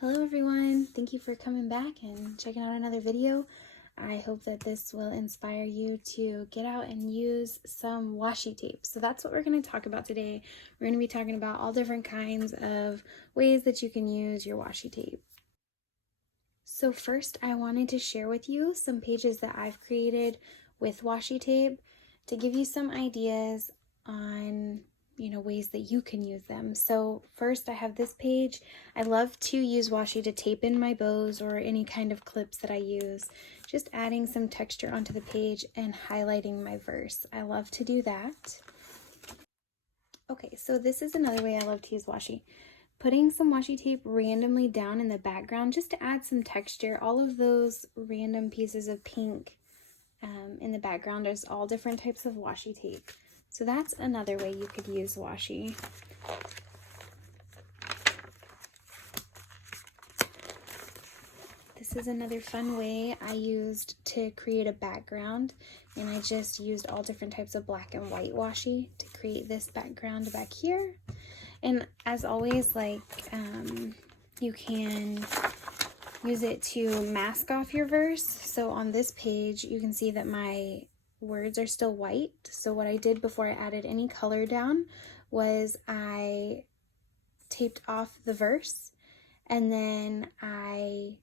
Hello everyone, thank you for coming back and checking out another video. I hope that this will inspire you to get out and use some washi tape. So that's what we're going to talk about today. We're going to be talking about all different kinds of ways that you can use your washi tape. So first I wanted to share with you some pages that I've created with washi tape to give you some ideas on ways that you can use them. So first I have this page. I love to use washi to tape in my bows or any kind of clips that I use, just adding some texture onto the page and highlighting my verse. I love to do that. Okay, so this is another way I love to use washi. Putting some washi tape randomly down in the background just to add some texture. All of those random pieces of pink in the background is all different types of washi tape. So that's another way you could use washi. This is another fun way I used to create a background, and I just used all different types of black and white washi to create this background back here. And as always, you can use it to mask off your verse. So on this page, you can see that my words are still white. So what I did before I added any color down was I taped off the verse, and then I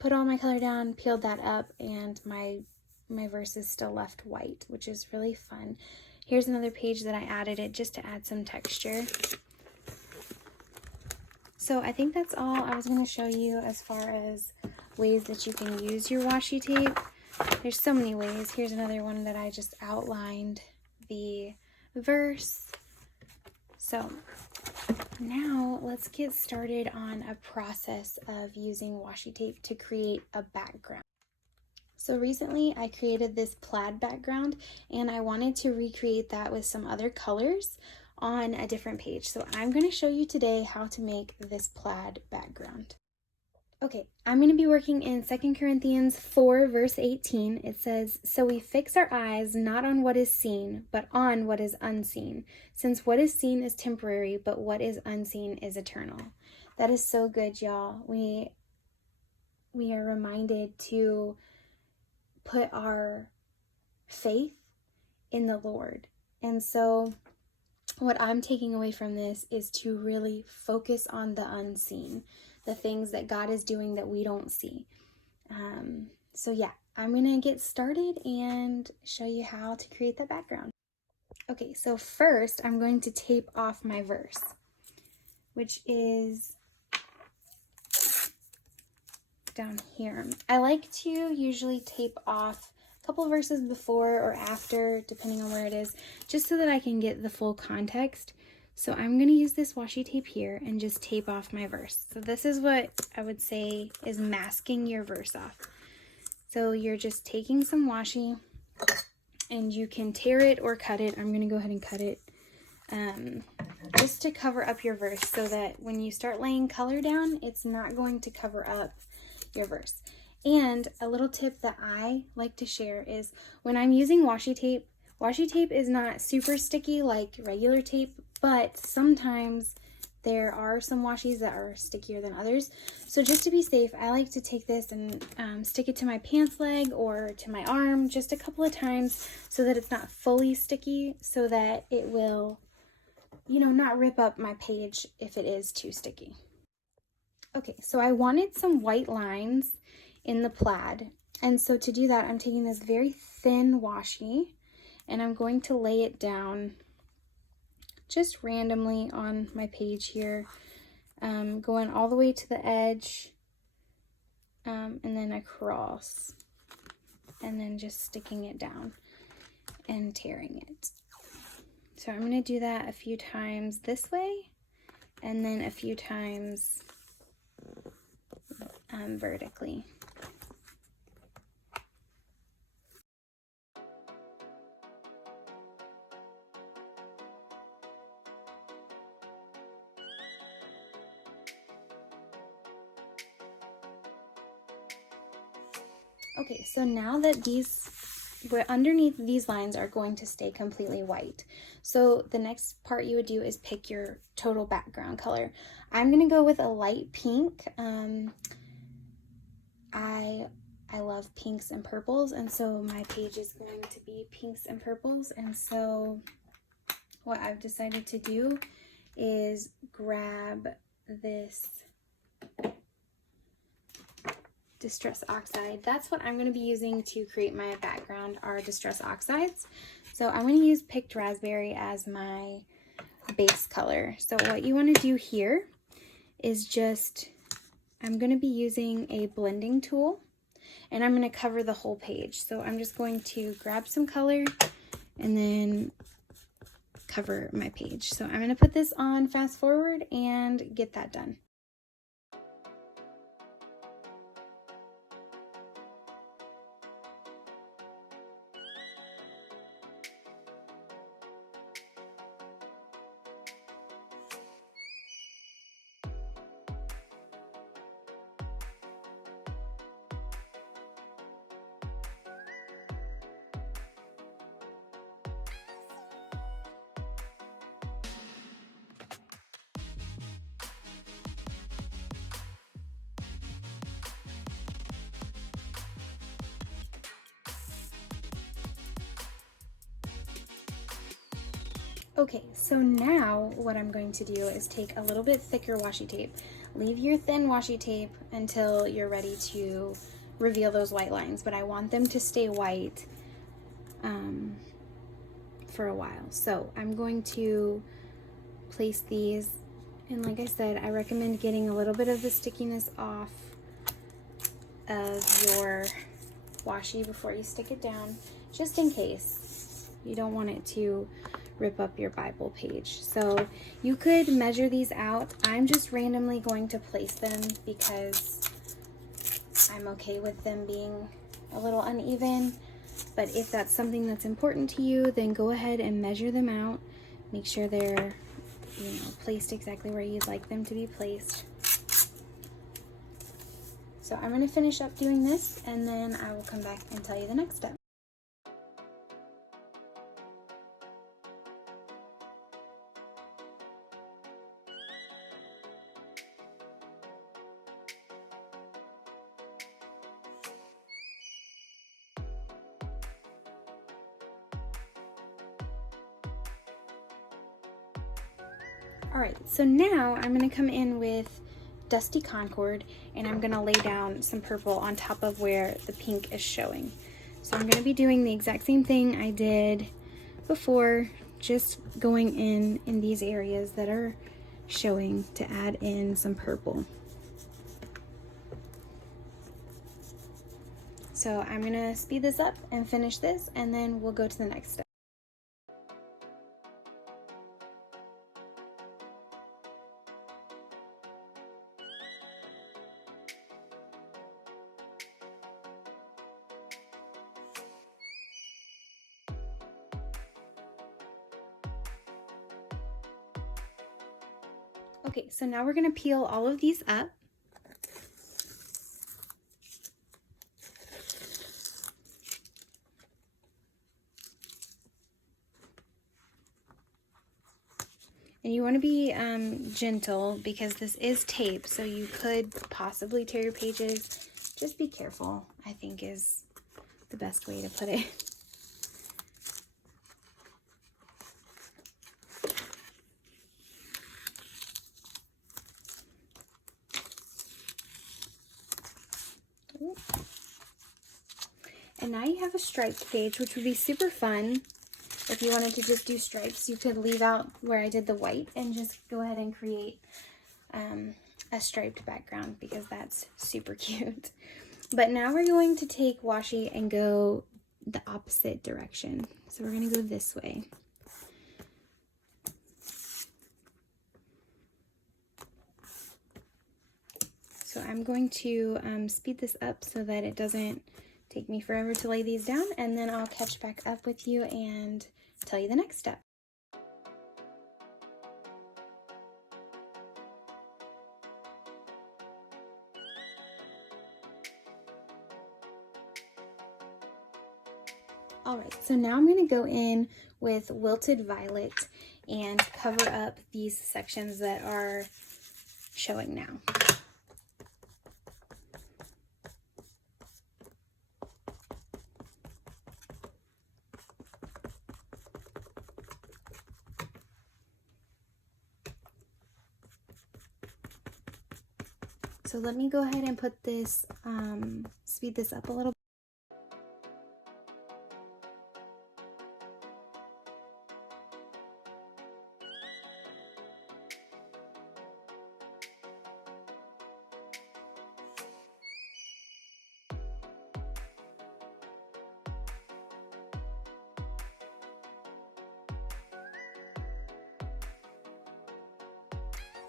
put all my color down, peeled that up, and my verse is still left white, which is really fun. Here's another page that I added it just to add some texture. So I think that's all I was going to show you as far as ways that you can use your washi tape. There's so many ways. Here's another one that I just outlined the verse. So now let's get started on a process of using washi tape to create a background. So recently I created this plaid background, and I wanted to recreate that with some other colors on a different page. So I'm going to show you today how to make this plaid background. Okay, I'm going to be working in 2 Corinthians 4 verse 18. It says, "So we fix our eyes not on what is seen, but on what is unseen, since what is seen is temporary, but what is unseen is eternal." That is so good, y'all. We are reminded to put our faith in the Lord. And so what I'm taking away from this is to really focus on the unseen, the things that God is doing that we don't see. So yeah, I'm gonna get started and show you how to create that background. Okay, so first I'm going to tape off my verse, which is down here. I like to usually tape off a couple verses before or after, depending on where it is, just so that I can get the full context. So I'm going to use this washi tape here and just tape off my verse. So this is what I would say is masking your verse off. So you're just taking some washi, and you can tear it or cut it. I'm going to go ahead and cut it just to cover up your verse, so that when you start laying color down, it's not going to cover up your verse. And a little tip that I like to share is when I'm using washi tape is not super sticky like regular tape, but sometimes there are some washis that are stickier than others. So just to be safe, I like to take this and stick it to my pants leg or to my arm just a couple of times so that it's not fully sticky, so that it will, not rip up my page if it is too sticky. Okay, so I wanted some white lines in the plaid, and so to do that, I'm taking this very thin washi, and I'm going to lay it down just randomly on my page here, going all the way to the edge, and then across, and then just sticking it down and tearing it. So I'm going to do that a few times this way, and then a few times vertically. Okay, so now that these where underneath these lines are going to stay completely white. So the next part you would do is pick your total background color. I'm gonna go with a light pink. I love pinks and purples, and so my page is going to be pinks and purples. And so what I've decided to do is grab this Distress Oxide. That's what I'm going to be using to create my background, are Distress Oxides. So I'm going to use Picked Raspberry as my base color. So what you want to do here is just, I'm going to be using a blending tool, and I'm going to cover the whole page. So I'm just going to grab some color and then cover my page. So I'm going to put this on fast forward and get that done. Okay, so now what I'm going to do is take a little bit thicker washi tape. Leave your thin washi tape until you're ready to reveal those white lines, but I want them to stay white for a while. So I'm going to place these, and like I said, I recommend getting a little bit of the stickiness off of your washi before you stick it down, just in case. You don't want it to rip up your Bible page. So you could measure these out. I'm just randomly going to place them because I'm okay with them being a little uneven. But if that's something that's important to you, then go ahead and measure them out. Make sure they're, placed exactly where you'd like them to be placed. So I'm going to finish up doing this, and then I will come back and tell you the next step. All right, so now I'm going to come in with Dusty Concord, and I'm going to lay down some purple on top of where the pink is showing. So I'm going to be doing the exact same thing I did before, just going in these areas that are showing to add in some purple. So I'm going to speed this up and finish this, and then we'll go to the next step. Okay, so now we're going to peel all of these up. And you want to be gentle because this is tape, so you could possibly tear your pages. Just be careful, I think, is the best way to put it. And now you have a striped page, which would be super fun. If you wanted to just do stripes, you could leave out where I did the white and just go ahead and create a striped background, because that's super cute. But now we're going to take washi and go the opposite direction. So we're going to go this way. So I'm going to speed this up so that it doesn't take me forever to lay these down, and then I'll catch back up with you and tell you the next step. All right, so now I'm going to go in with Wilted Violet and cover up these sections that are showing now. So let me go ahead and put this, speed this up a little.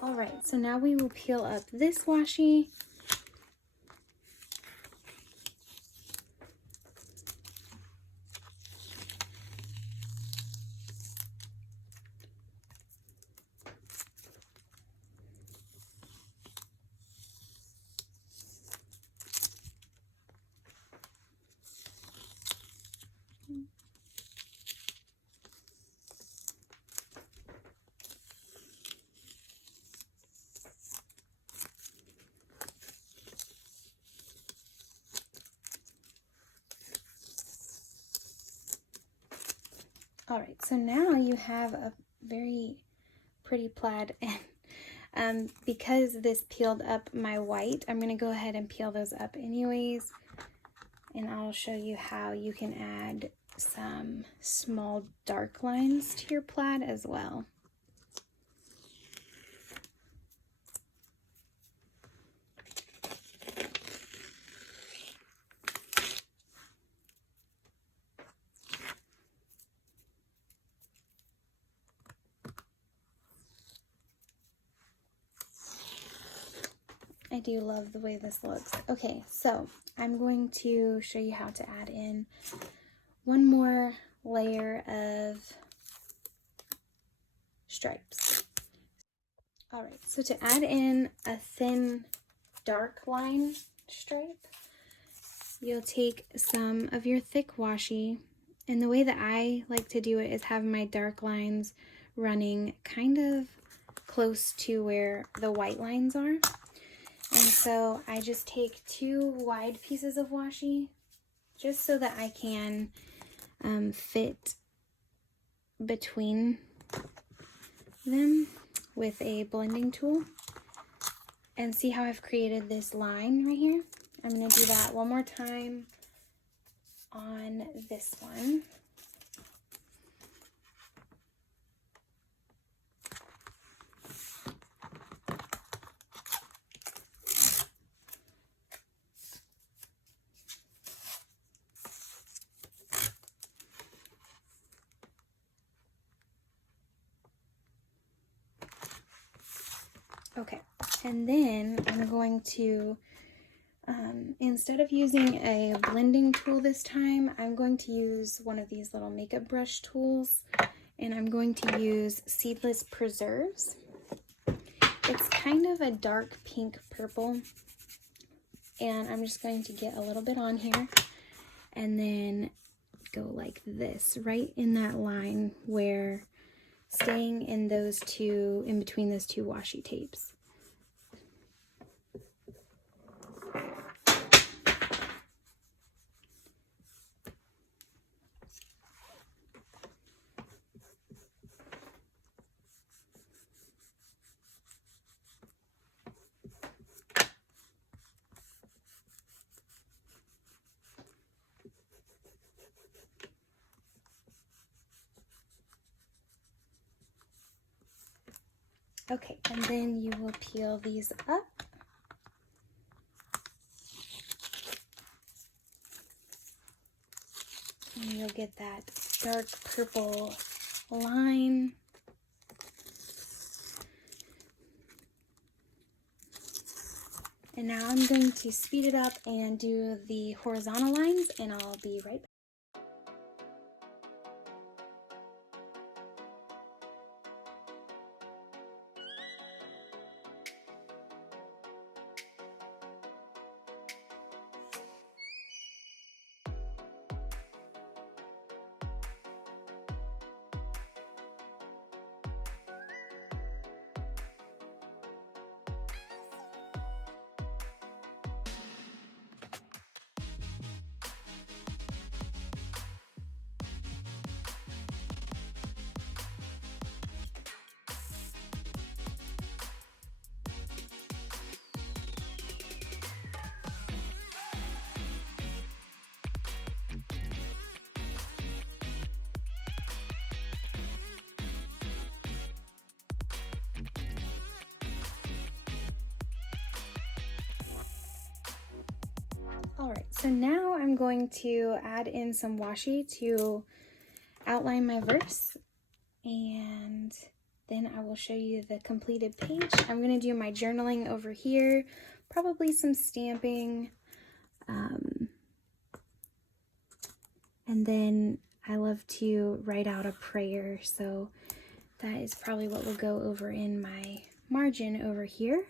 All right, so now we will peel up this washi. All right, so now you have a very pretty plaid, and because this peeled up my white, I'm gonna go ahead and peel those up anyways, and I'll show you how you can add some small dark lines to your plaid as well. I do love the way this looks. Okay, so I'm going to show you how to add in one more layer of stripes. All right, so to add in a thin dark line stripe, you'll take some of your thick washi, and the way that I like to do it is have my dark lines running kind of close to where the white lines are. And so I just take 2 wide pieces of washi just so that I can fit between them with a blending tool. And see how I've created this line right here? I'm going to do that one more time on this one. Okay, and then I'm going to, instead of using a blending tool this time, I'm going to use one of these little makeup brush tools, and I'm going to use Seedless Preserves. It's kind of a dark pink purple, and I'm just going to get a little bit on here, and then go like this, right in that line where staying in those two, in between those 2 washi tapes. Okay, and then you will peel these up. And you'll get that dark purple line. And now I'm going to speed it up and do the horizontal lines, and I'll be right back. All right, so now I'm going to add in some washi to outline my verse, and then I will show you the completed page. I'm going to do my journaling over here, probably some stamping, and then I love to write out a prayer, so that is probably what will go over in my margin over here.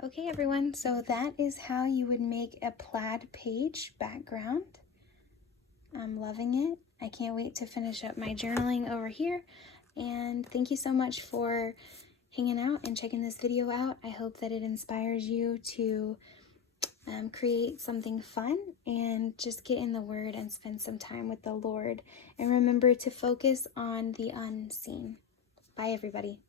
Okay everyone, so that is how you would make a plaid page background. I'm loving it. I can't wait to finish up my journaling over here. And thank you so much for hanging out and checking this video out. I hope that it inspires you to create something fun and just get in the Word and spend some time with the Lord. And remember to focus on the unseen. Bye everybody.